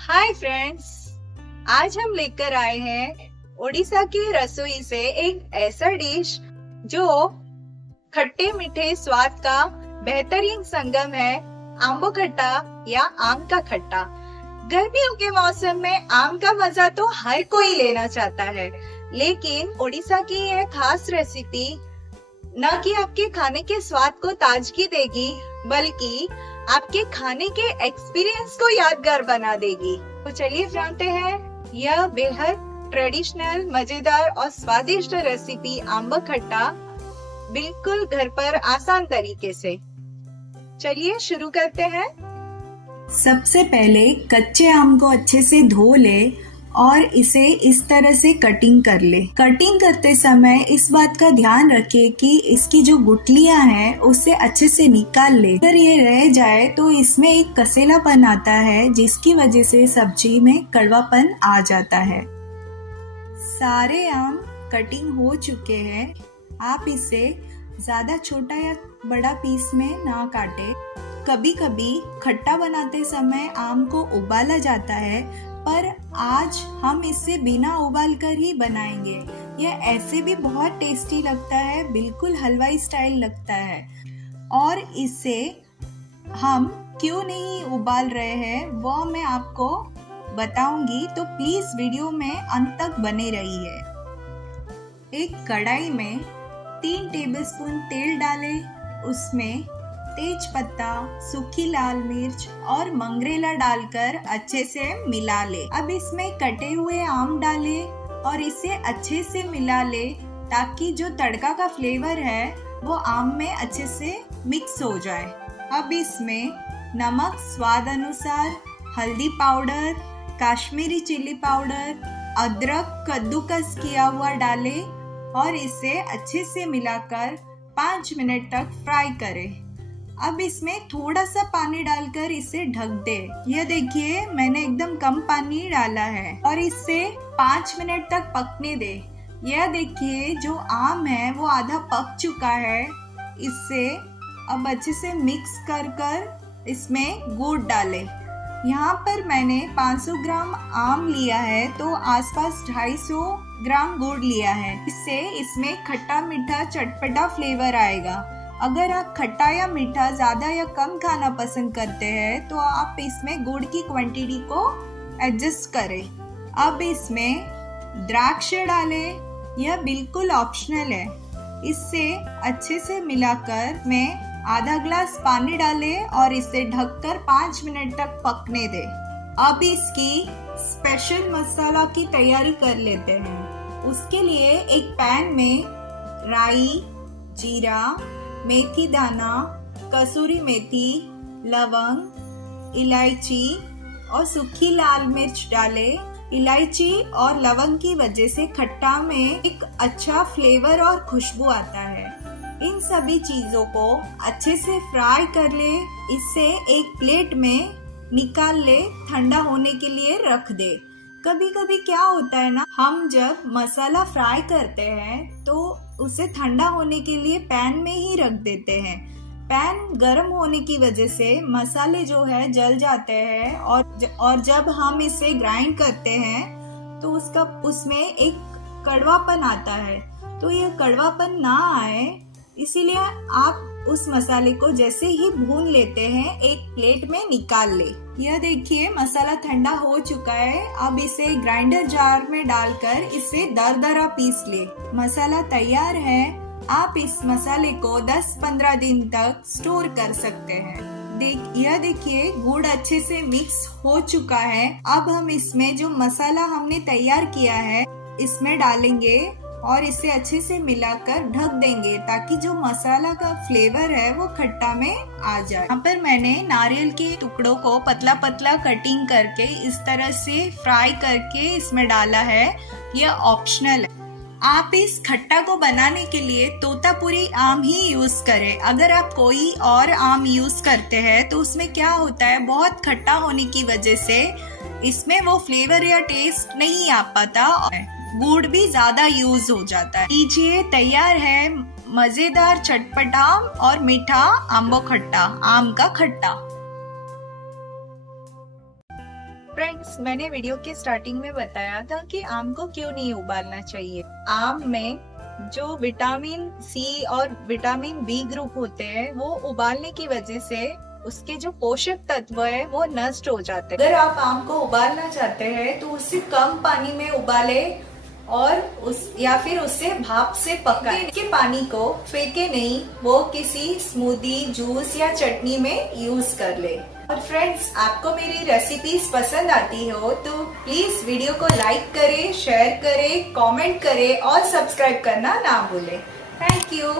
Hi friends, आज हम लेकर आए हैं ओडिशा की रसोई से एक ऐसा डिश जो खट्टे मीठे स्वाद का बेहतरीन संगम है। आम्बो खट्टा या आम का खट्टा। गर्मियों के मौसम में आम का मजा तो हर कोई लेना चाहता है, लेकिन ओडिशा की यह खास रेसिपी न कि आपके खाने के स्वाद को ताजगी देगी, बल्कि आपके खाने के एक्सपीरियंस को यादगार बना देगी। तो चलिए जानते हैं यह बेहद ट्रेडिशनल, मजेदार और स्वादिष्ट रेसिपी आम्ब खट्टा बिल्कुल घर पर आसान तरीके से। चलिए शुरू करते हैं। सबसे पहले कच्चे आम को अच्छे से धो ले और इसे इस तरह से कटिंग कर ले। कटिंग करते समय इस बात का ध्यान रखिए कि इसकी जो गुठलियां हैं उसे अच्छे से निकाल ले। अगर ये रह जाए तो इसमें एक कसेलापन आता है, जिसकी वजह से सब्जी में कड़वापन आ जाता है। सारे आम कटिंग हो चुके हैं। आप इसे ज्यादा छोटा या बड़ा पीस में ना काटे। कभी कभी खट्टा बनाते समय आम को उबाला जाता है, पर आज हम इसे बिना उबाल कर ही बनाएंगे। यह ऐसे भी बहुत टेस्टी लगता है, बिल्कुल हलवाई स्टाइल लगता है। और इसे हम क्यों नहीं उबाल रहे हैं वो मैं आपको बताऊंगी, तो प्लीज वीडियो में अंत तक बने रहिए। एक कढ़ाई में 3 टेबलस्पून तेल डालें। उसमें तेज पत्ता, सूखी लाल मिर्च और मंगरेला डालकर अच्छे से मिला ले। अब इसमें कटे हुए आम डाले और इसे अच्छे से मिला ले, ताकि जो तड़का का फ्लेवर है वो आम में अच्छे से मिक्स हो जाए। अब इसमें नमक स्वाद अनुसार, हल्दी पाउडर, काश्मीरी चिल्ली पाउडर, अदरक कद्दूकस किया हुआ डाले और इसे अच्छे से मिलाकर 5 मिनट तक फ्राई करें। अब इसमें थोड़ा सा पानी डालकर इसे ढक दे। यह देखिए मैंने एकदम कम पानी डाला है और इसे 5 मिनट तक पकने दे। यह देखिए जो आम है वो आधा पक चुका है। इसे अब अच्छे से मिक्स कर इसमें गुड़ डाले। यहाँ पर मैंने 500 ग्राम आम लिया है, तो आसपास 250 ग्राम गुड़ लिया है। इससे इसमें खट्टा मीठा चटपटा फ्लेवर आएगा। अगर आप खट्टा या मीठा ज्यादा या कम खाना पसंद करते हैं तो आप इसमें गुड़ की क्वांटिटी को एडजस्ट करें। अब इसमें द्राक्ष डालें। यह बिल्कुल ऑप्शनल है। इससे अच्छे से मिलाकर में आधा ग्लास पानी डालें और इसे ढककर 5 मिनट तक पकने दें। अब इसकी स्पेशल मसाला की तैयारी कर लेते हैं। उसके लिए एक पैन में राई, जीरा, मेथी दाना, कसूरी मेथी, लवंग, इलायची और सूखी लाल मिर्च डालें। इलायची और लवंग की वजह से खट्टा में एक अच्छा फ्लेवर और खुशबू आता है। इन सभी चीजों को अच्छे से फ्राई कर ले। इसे एक प्लेट में निकाल ले, ठंडा होने के लिए रख दे। कभी कभी क्या होता है ना, हम जब मसाला फ्राई करते हैं तो उसे ठंडा होने के लिए पैन में ही रख देते हैं। पैन गर्म होने की वजह से मसाले जो है जल जाते हैं और जब हम इसे ग्राइंड करते हैं तो उसमें एक कड़वापन आता है। तो ये कड़वापन ना आए, इसीलिए आप उस मसाले को जैसे ही भून लेते हैं एक प्लेट में निकाल ले। यह देखिए मसाला ठंडा हो चुका है। अब इसे ग्राइंडर जार में डालकर इसे दरदरा पीस ले। मसाला तैयार है। आप इस मसाले को 10-15 दिन तक स्टोर कर सकते हैं। यह देखिए गुड़ अच्छे से मिक्स हो चुका है। अब हम इसमें जो मसाला हमने तैयार किया है इसमें डालेंगे और इसे अच्छे से मिलाकर ढक देंगे, ताकि जो मसाला का फ्लेवर है वो खट्टा में आ जाए। यहाँ पर मैंने नारियल के टुकड़ों को पतला पतला कटिंग करके इस तरह से फ्राई करके इसमें डाला है। यह ऑप्शनल है। आप इस खट्टा को बनाने के लिए तोतापुरी आम ही यूज करें। अगर आप कोई और आम यूज करते हैं तो उसमें क्या होता है, बहुत खट्टा होने की वजह से इसमें वो फ्लेवर या टेस्ट नहीं आ पाता, गुड़ भी ज्यादा यूज हो जाता है। लीजिए तैयार है मजेदार चटपटा और मीठा आम्बो खट्टा, आम का खट्टा। फ्रेंड्स, मैंने वीडियो के स्टार्टिंग में बताया था कि आम को क्यों नहीं उबालना चाहिए। आम में जो विटामिन सी और विटामिन बी ग्रुप होते हैं वो उबालने की वजह से उसके जो पोषक तत्व है वो नष्ट हो जाते हैं। अगर आप आम को उबालना चाहते हैं तो उससे कम पानी में उबाले और फिर उससे भाप से पकाएं। इसके पानी को फेंके नहीं, वो किसी स्मूदी, जूस या चटनी में यूज कर ले। और फ्रेंड्स, आपको मेरी रेसिपीज पसंद आती हो तो प्लीज वीडियो को लाइक करें, शेयर करें, कमेंट करें और सब्सक्राइब करना ना भूलें। Thank you.